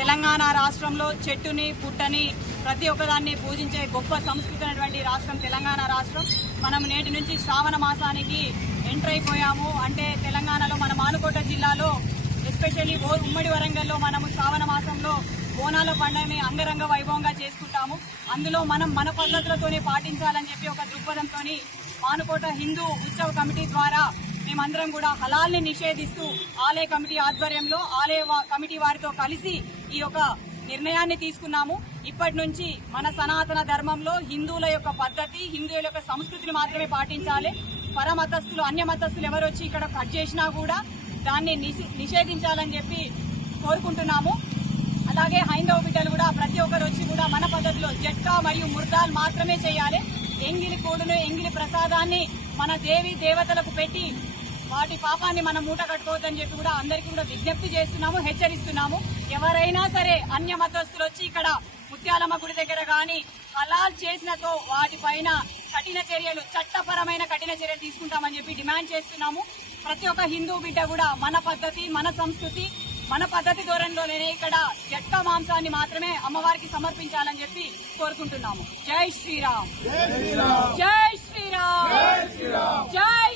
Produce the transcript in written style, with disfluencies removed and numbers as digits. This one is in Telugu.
తెలంగాణ రాష్ట్రంలో చెట్టుని పుట్టని ప్రతి ఒక్కదాన్ని పూజించే గొప్ప సంస్కృతి అయినటువంటి రాష్ట్రం తెలంగాణ రాష్ట్రం. మనం నేటి నుంచి శ్రావణ మాసానికి ఎంటర్ అయిపోయాము. అంటే తెలంగాణలో మన మానుకోట జిల్లాలో ఎస్పెషల్లీ ఉమ్మడి వరంగల్లో మనము శ్రావణ మాసంలో బోనాల పండుగని అంగరంగ వైభవంగా చేసుకుంటాము. అందులో మనం మన పద్ధతులతోనే పాటించాలని చెప్పి ఒక దృక్పథంతో మానుకోట హిందూ ఉత్సవ కమిటీ ద్వారా మేమందరం కూడా హలాల్ని నిషేధిస్తూ ఆలయ కమిటీ ఆధ్వర్యంలో ఆలయ కమిటీ వారితో కలిసి ఈ యొక్క నిర్ణయాన్ని తీసుకున్నాము. ఇప్పటి నుంచి మన సనాతన ధర్మంలో హిందువుల యొక్క పద్ధతి, హిందువుల యొక్క సంస్కృతిని మాత్రమే పాటించాలి. పరమతస్థులు, అన్య మతస్థులు ఎవరు వచ్చి ఇక్కడ కట్ చేసినా కూడా దాన్ని నిషేధించాలని చెప్పి కోరుకుంటున్నాము. అలాగే హైందవ బిడ్డలు కూడా ప్రతి ఒక్కరు వచ్చి కూడా మన పద్ధతిలో జట్కా మరియు ముర్దాల్ మాత్రమే చేయాలి. ఎంగిలి కూడును, ఎంగిలి ప్రసాదాన్ని మన దేవి దేవతలకు పెట్టి వాటి పాపాన్ని మనం మూట కట్టుకోవద్దని చెప్పి కూడా అందరికీ కూడా విజ్ఞప్తి చేస్తున్నాము, హెచ్చరిస్తున్నాము. ఎవరైనా సరే అన్య మతస్థులు వచ్చి ఇక్కడ ముత్యాలమ్మ గుడి దగ్గర గాని హలాల్ చేసినతో వాటిపైన కఠిన చర్యలు, చట్టపరమైన కఠిన చర్యలు తీసుకుంటామని చెప్పి డిమాండ్ చేస్తున్నాము. ప్రతి ఒక్క హిందూ బిడ్డ కూడా మన పద్ధతి, మన సంస్కృతి, మన పద్ధతి ధోరణిలోనే ఇక్కడ జట్కా మాంసాన్ని మాత్రమే అమ్మవారికి సమర్పించాలని చెప్పి కోరుకుంటున్నాము. జై శ్రీరామ్, జై శ్రీరామ్, జై